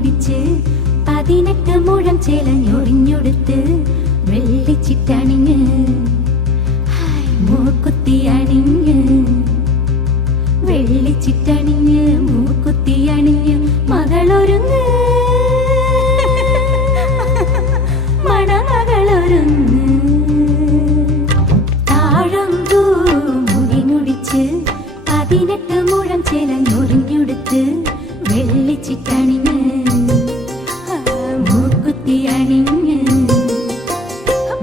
മുടിമുടിച്ച് 18 മുഴം ചേലഞ്ഞൊറിഞ്ഞൊടുത്ത് വെള്ളിച്ചിട്ടണിഞ്ഞ് മൂക്കുത്തി അണിഞ്ഞ് വെള്ളിച്ചിട്ടണിഞ്ഞ് മൂക്കുത്തി അണിഞ്ഞ് മകളൊരുങ്ങ് മണമകളൊരുങ്ങ് താഴമ്പൂ മുടിമുടിച്ച് 18 മുഴം ചേലഞ്ഞൊറിഞ്ഞൊടുത്ത് വെള്ളിച്ചിട്ടണിഞ്ഞ് മൂക്കുത്തി അണിഞ്ഞ്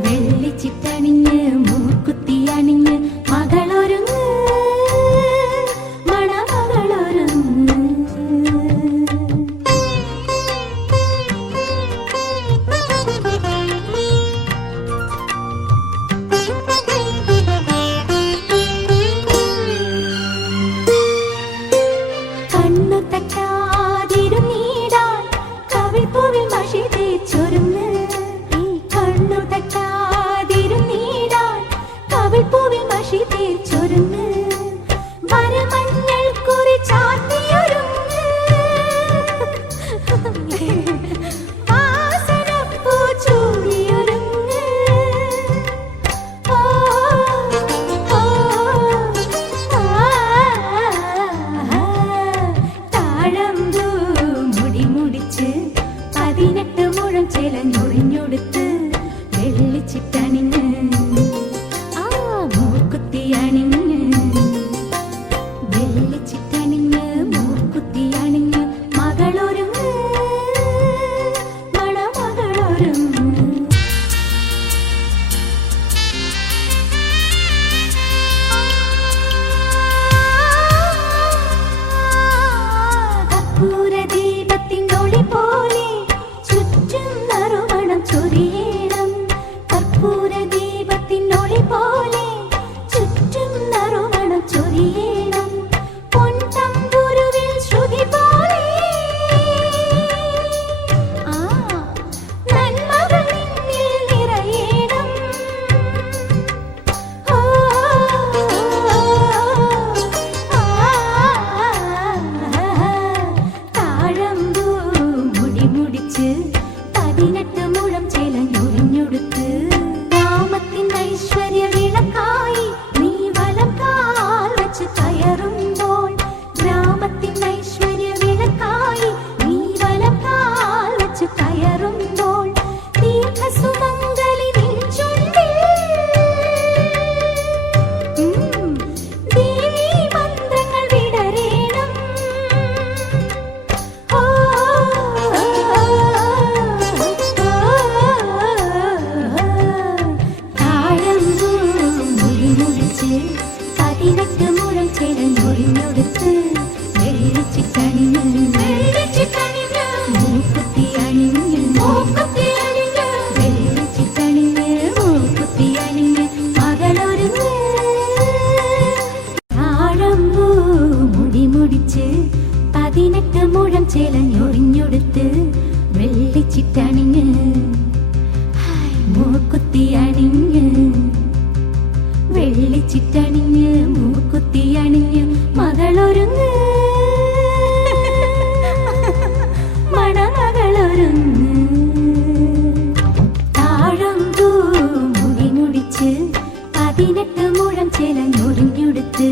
വെള്ളിച്ചിട്ടണിഞ്ഞ് മൂക്കുത്തി അണിഞ്ഞ് മകളൊരുങ്ങ് മണമകളൊരുങ്ങ് കണ്ണു തട്ടാതിരുന്നീടാൻ കവിൾപ്പൂവിൽ മഷി തേച്ചൊരുങ്ങ് കണ്ണു തട്ടാതിരുന്നീടാൻ കവിൾപ്പൂവിൽ മഷി തേച്ചൊരുങ്ങ് വരമഞ്ഞൾ കുറി ചാർത്തിയൊരുങ്ങ് വാസനപ്പൂ ചൂടിയൊരുങ്ങ് ഓ ഓ താഴമ്പൂ മുടിമുടിച്ച് 18 മുഴം ചേലഞ്ഞൊറിഞ്ഞൊടുത്ത് വെള്ളിച്ചിട്ടണിഞ്ഞ് മൂക്കുത്തി അണിഞ്ഞ് വെള്ളിച്ചിട്ടണിഞ്ഞ് മൂക്കുത്തി അണിഞ്ഞ് മകളൊരുങ്ങ് മണമകളൊരുങ്ങ് കർപ്പൂരദീപത്തിനൊളി പോലെ ചുറ്റും നറുമണം ചൊരിയണം കർപ്പൂരദീപത്തിനൊളി പോലെ ചുറ്റും നറുമണം ചൊരിയണം പൊൻതമ്പുരുവിൽ ശ്രുതി പോലെ നന്മകൾ നിന്നിൽ നിറയണം ഓ താഴമ്പൂ മുടിമുടിച്ച് 18 മുഴം ചേലഞ്ഞൊറിഞ്ഞൊടുത്ത് ഗ്രാമത്തിൻ ഐശ്വര്യ വിളക്കായി നീ വലം കാൽ വച്ച് കയറുമ്പോൾ ഗ്രാമത്തിൻ ഐശ്വര്യ വിളക്കായി നീ വലം കാൽ വച്ച് കയറുമ്പോൾ ദീർഘസുമംഗലി നിൻ ചുണ്ടിൽ ദേവീ മന്ത്രങ്ങൾ വിടരേണം ഓ താഴമ്പൂ മുടിമുടിച്ച് 18 മുഴം ചേലഞ്ഞൊറിഞ്ഞൊടുത്ത് വെള്ളിച്ചിട്ടണിഞ്ഞ് മൂക്കുത്തി അണിഞ്ഞ് വെള്ളിച്ചിട്ടണിഞ്ഞ് മൂക്കുത്തി അണിഞ്ഞ് മകളൊരുങ്ങ് താഴമ്പൂ മുടിമുടിച്ച് 18 മുഴം ചേലഞ്ഞൊറിഞ്ഞൊടുത്ത് വെള്ളിച്ചിട്ടണിഞ്ഞ് മൂക്കുത്തി അണിഞ്ഞ് വെള്ളിച്ചിട്ടണിഞ്ഞ് മൂക്കുത്തി അണിഞ്ഞ് മകളൊരുങ്ങ് മണമകളൊരുങ്ങ് താഴമ്പൂ മുടിമുടിച്ച് 18 മുഴം ചേലഞ്ഞൊറിഞ്ഞൊടുത്ത്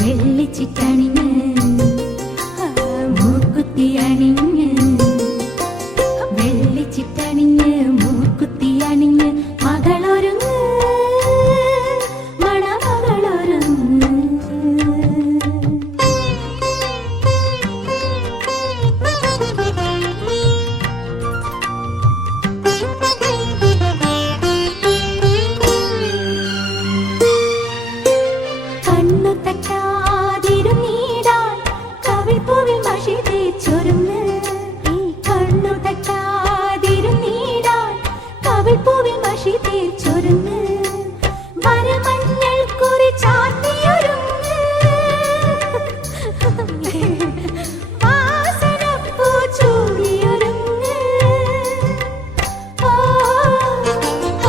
വെള്ളിച്ചിട്ടണിഞ്ഞ് മൂക്കുത്തി അണിഞ്ഞ് വെള്ളിച്ചിട്ടണിഞ്ഞ് മൂക്കുത്തി അണിഞ്ഞ് മകളൊരുങ്ങ് മണമകളൊരുങ്ങ് കണ്ണു തട്ടാതിരുന്നീടാൻ കവിൾപ്പൂവിൽ മഷി തേച്ചൊരുങ്ങ് കണ്ണു തട്ടാതിരുന്നീടാൻ കവിൾപ്പൂവിൽ മഷി തേച്ചൊരുങ്ങ് വരമഞ്ഞൾ കുറി ചാർത്തിയൊരുങ്ങ് വാസനപ്പൂ ചൂടിയൊരുങ്ങ് ഓ ഓ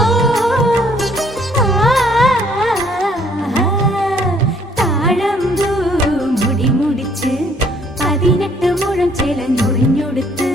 താഴമ്പൂ മുടിമുടിച്ച് 18 മുഴം ചേലഞ്ഞൊറിഞ്ഞൊടുത്ത്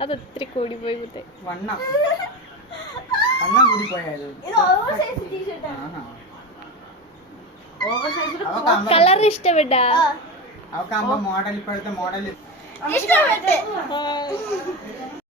അത് ഒത്തിരി കൂടി പോയി കുത്തെ. വണ്ണം കൂടി പോയാലും കളർ ഇഷ്ടപ്പെട്ടാ? അവക്കാകുമ്പോ മോഡൽ ഇപ്പോഴത്തെ മോഡൽ ഇഷ്ടപ്പെട്ടു.